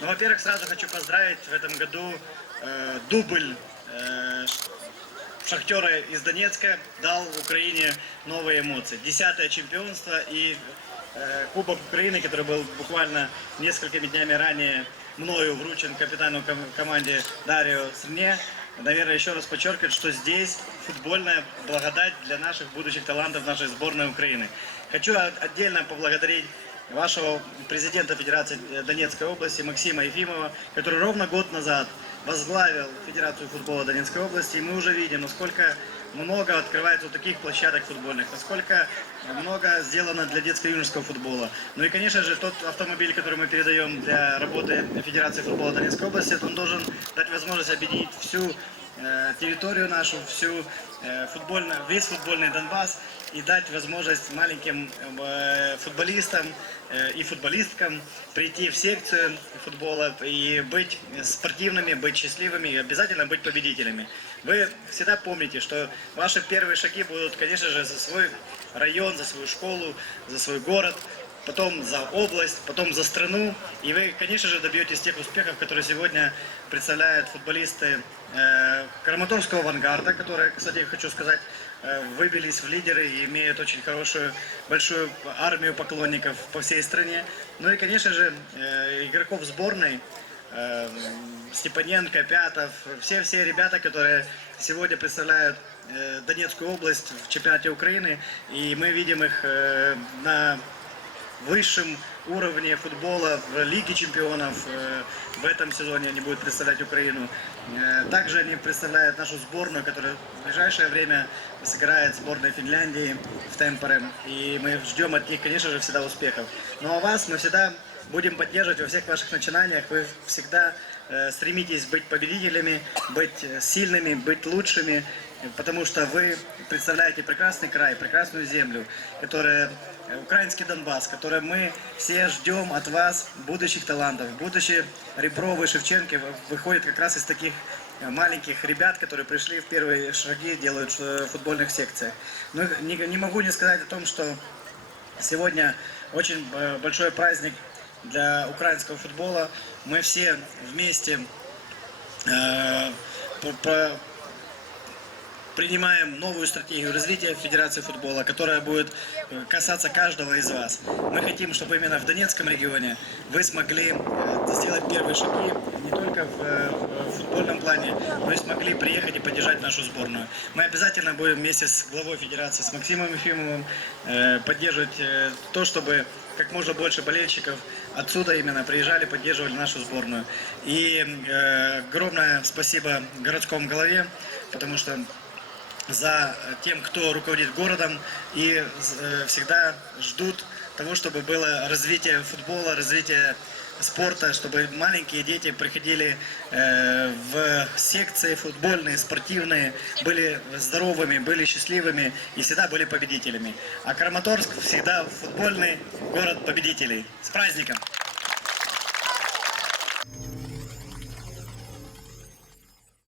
Ну, во-первых, сразу хочу поздравить в этом году э, дубль э, Шахтера из Донецка дал Украине новые эмоции. Десятое чемпионство и э, Кубок Украины, который был буквально несколькими днями ранее мною вручен капитану ком- команде Дарио Срне. Наверное, еще раз подчеркивает, что здесь футбольная благодать для наших будущих талантов нашей сборной Украины. Хочу отдельно поблагодарить вашего президента Федерации э, Донецкой области Максима Ефимова, который ровно год назад возглавил Федерацию футбола Донецкой области, и мы уже видим, насколько много открывается вот таких площадок футбольных, насколько много сделано для детско-юношеского футбола. Ну и, конечно же, тот автомобиль, который мы передаем для работы Федерации футбола Донецкой области, он должен дать возможность объединить всю территорию нашу, всю э, футбольно, весь футбольный Донбасс и дать возможность маленьким э, футболистам э, и футболисткам прийти в секцию футбола и быть спортивными, быть счастливыми и обязательно быть победителями. Вы всегда помните, что ваши первые шаги будут, конечно же, за свой район, за свою школу, за свой город, потом за область, потом за страну. И вы, конечно же, добьетесь тех успехов, которые сегодня представляют футболисты э, Краматорского авангарда, которые, кстати, хочу сказать, э, выбились в лидеры и имеют очень хорошую, большую армию поклонников по всей стране. Ну и, конечно же, э, игроков сборной, э, Степаненко, Пятов, все-все ребята, которые сегодня представляют э, Донецкую область в чемпионате Украины, и мы видим их э, на высшем уровне футбола в Лиге чемпионов. Э, В этом сезоне они будут представлять Украину. Э, Также они представляют нашу сборную, которая в ближайшее время сыграет сборная Финляндии в темпоре. И мы ждем от них, конечно же, всегда успехов. Ну а вас мы всегда будем поддерживать во всех ваших начинаниях. Вы всегда э, стремитесь быть победителями, быть сильными, быть лучшими, потому что вы представляете прекрасный край, прекрасную землю, которая э, украинский Донбасс, который мы все ждем от вас будущих талантов. Будущее Реброва и Шевченко вы- выходят как раз из таких э, маленьких ребят, которые пришли в первые шаги, делают э, футбольных секциях. Ну, не, не могу не сказать о том, что Сегодня очень большой праздник для украинского футбола. Мы все вместе э, принимаем новую стратегию развития Федерации футбола, которая будет э, касаться каждого из вас. Мы хотим, чтобы именно в Донецком регионе вы смогли э, сделать первые шаги не только в, э, в футбольном плане, но и смогли приехать и поддержать нашу сборную. Мы обязательно будем вместе с главой Федерации, с Максимом Ефимовым, поддерживать то, чтобы как можно больше болельщиков отсюда именно приезжали, поддерживали нашу сборную. И огромное спасибо городскому голове, потому что за тем, кто руководит городом и э, всегда ждут того, чтобы было развитие футбола, развитие спорта, чтобы маленькие дети приходили э, в секции футбольные, спортивные, были здоровыми, были счастливыми и всегда были победителями. А Краматорск всегда футбольный город победителей. С праздником!